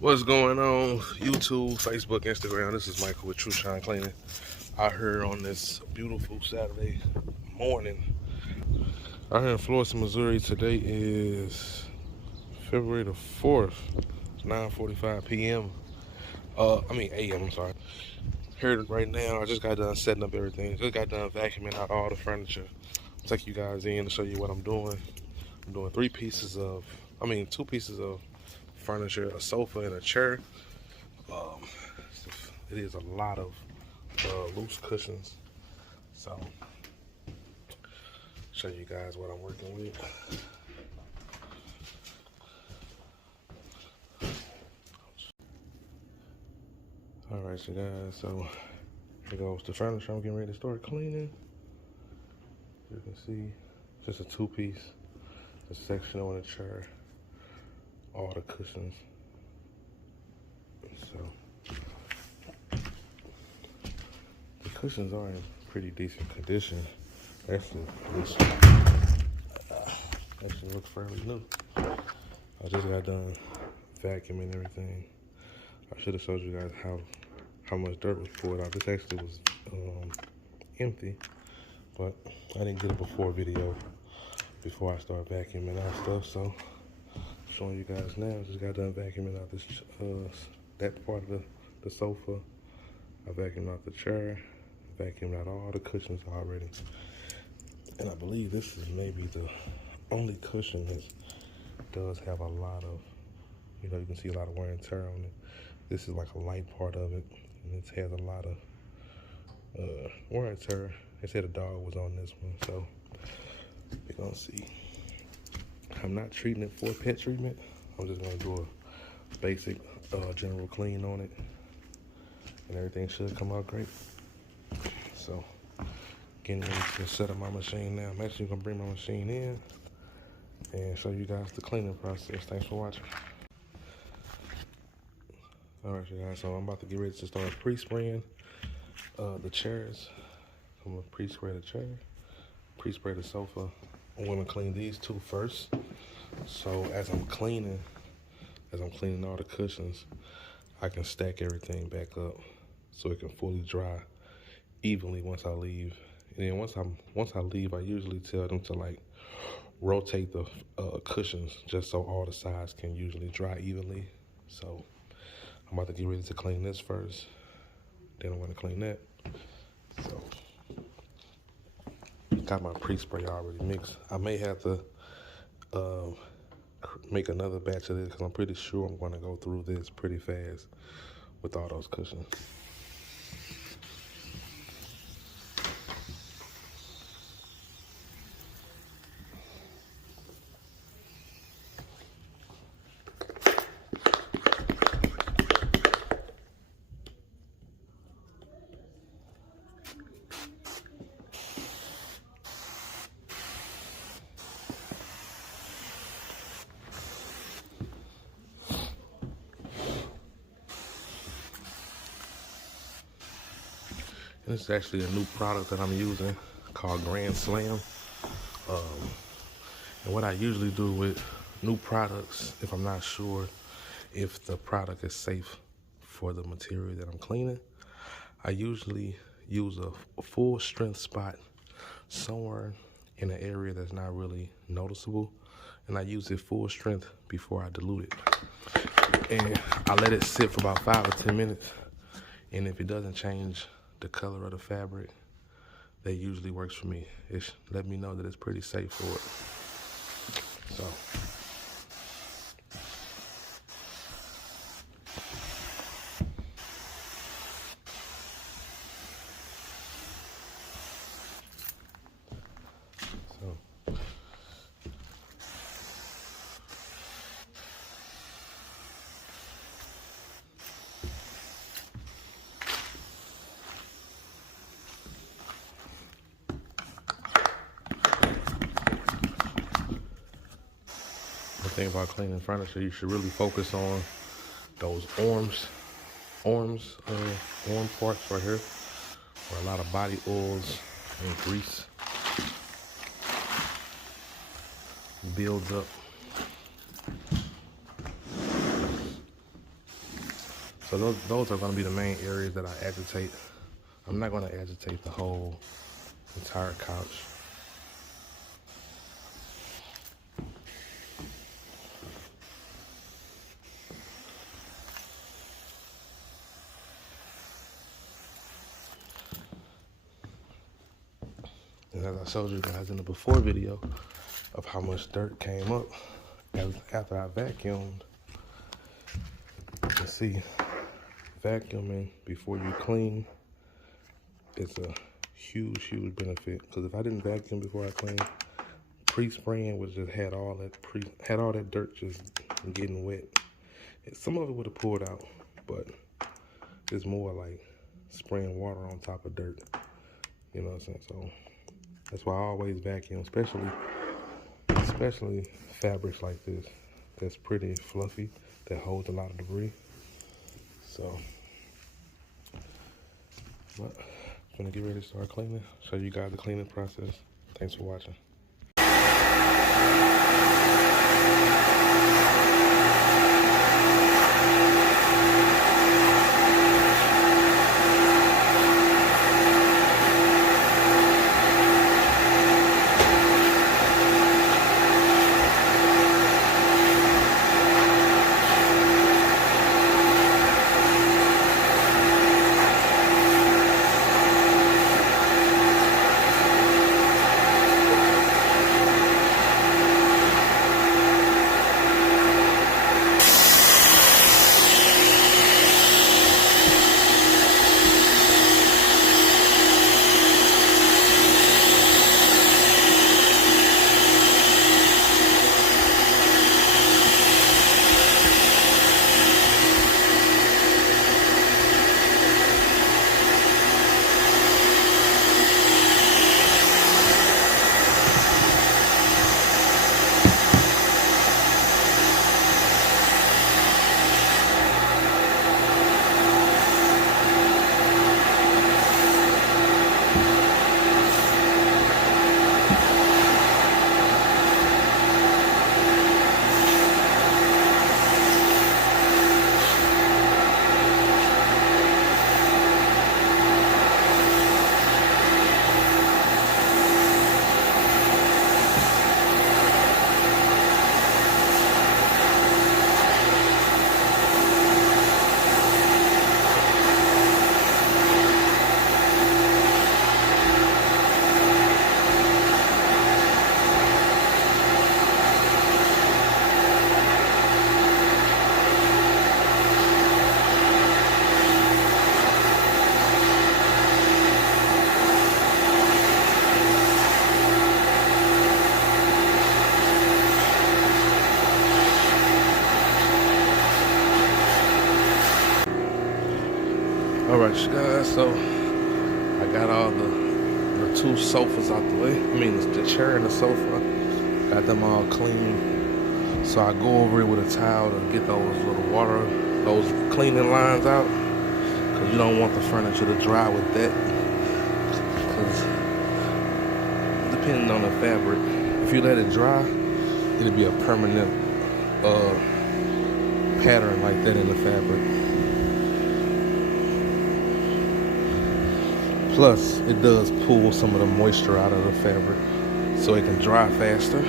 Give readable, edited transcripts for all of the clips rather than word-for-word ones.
What's going on? YouTube, Facebook, Instagram. This is Michael with Trushine Cleaning. Out here on this beautiful Saturday morning. Out here in Florissant, Missouri. Today is February the 4th. It's 9:45 p.m. AM, I'm sorry. Here right now, I just got done setting up everything. Just got done vacuuming out all the furniture. I'll take you guys in to show you what I'm doing. I'm doing two pieces of furniture, a sofa and a chair. Um, it is a lot of loose cushions. So, show you guys what I'm working with. All right, you guys. So here goes the furniture. I'm getting ready to start cleaning. You can see just a two-piece, the section on the chair, all the cushions. So the cushions are in pretty decent condition. Actually looks fairly new. I just got done vacuuming everything. I should have showed you guys how much dirt was poured out. This actually was empty, but I didn't get a before video before I start vacuuming out stuff. So I'm showing you guys now. Just got done vacuuming out this that part of the sofa. I vacuumed out the chair. Vacuumed out all the cushions already. And I believe this is maybe the only cushion that does have a lot of, you can see a lot of wear and tear on it. This is like a light part of it, and it has a lot of wear and tear. They said a dog was on this one, so we're gonna see. I'm not treating it for pet treatment. I'm just gonna do a basic general clean on it, and everything should come out great. So, getting ready to set up my machine now. I'm actually gonna bring my machine in and show you guys the cleaning process. Thanks for watching. All right, you guys, so I'm about to get ready to start pre-spraying the chairs. I'm gonna pre-spray the chair, pre-spray the sofa. I'm gonna clean these two first. So as I'm cleaning all the cushions, I can stack everything back up so it can fully dry evenly once I leave. And then once I leave, I usually tell them to like rotate the cushions just so all the sides can usually dry evenly. So I'm about to get ready to clean this first. Then I'm gonna clean that. So got my pre-spray already mixed. I may have to make another batch of this because I'm pretty sure I'm gonna go through this pretty fast with all those cushions. This is actually a new product that I'm using called Grand Slam. And what I usually do with new products, if I'm not sure if the product is safe for the material that I'm cleaning, I usually use a full strength spot somewhere in an area that's not really noticeable, and I use it full strength before I dilute it. And I let it sit for about 5 or 10 minutes, and if it doesn't change the color of the fabric, that usually works for me. It let me know that it's pretty safe for it. So the thing about cleaning furniture, you should really focus on those arm parts right here, where a lot of body oils and grease builds up. So those are going to be the main areas that I agitate. I'm not going to agitate the whole entire couch. And as I showed you guys in the before video of how much dirt came up after I vacuumed, you can see vacuuming before you clean is a huge benefit. Because if I didn't vacuum before I clean, pre-spraying would just had all that dirt just getting wet. And some of it would have pulled out, but it's more like spraying water on top of dirt. You know what I'm saying? So that's why I always vacuum, especially fabrics like this that's pretty fluffy, that holds a lot of debris. So, but I'm gonna get ready to start cleaning. Show you guys the cleaning process. Thanks for watching. Alright guys, so I got all the two sofas out the way. I mean the chair and the sofa. Got them all clean. So I go over it with a towel to get those little water, those cleaning lines out. Because you don't want the furniture to dry with that. Because depending on the fabric, if you let it dry, it'll be a permanent pattern like that in the fabric. Plus, it does pull some of the moisture out of the fabric so it can dry faster.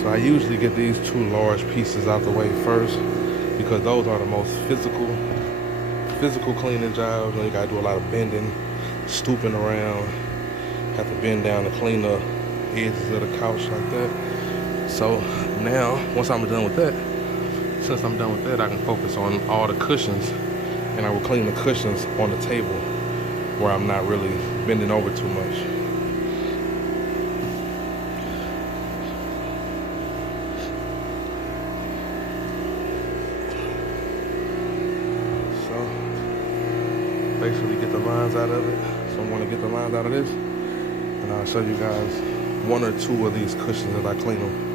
So I usually get these two large pieces out the way first because those are the most physical cleaning jobs. You know, you gotta do a lot of bending, stooping around, have to bend down to clean the edges of the couch like that. So now, once I'm done with that, since I'm done with that, I can focus on all the cushions, and I will clean the cushions on the table where I'm not really bending over too much. So, basically get the lines out of it. So I'm going to get the lines out of this, and I'll show you guys one or two of these cushions as I clean them.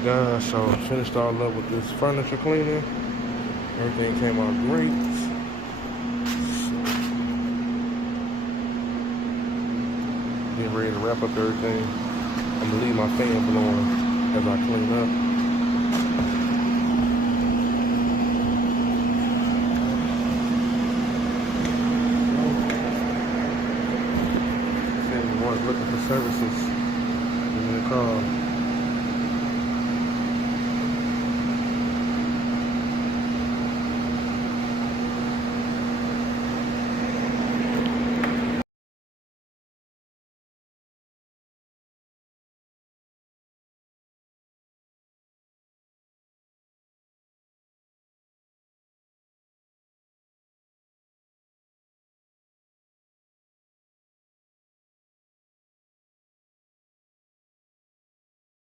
you guys. So I finished all up with this furniture cleaning. Everything came out great. So, getting ready to wrap up everything. I'm gonna leave my fan blowing as I clean up. If anyone's looking for services, give me a call.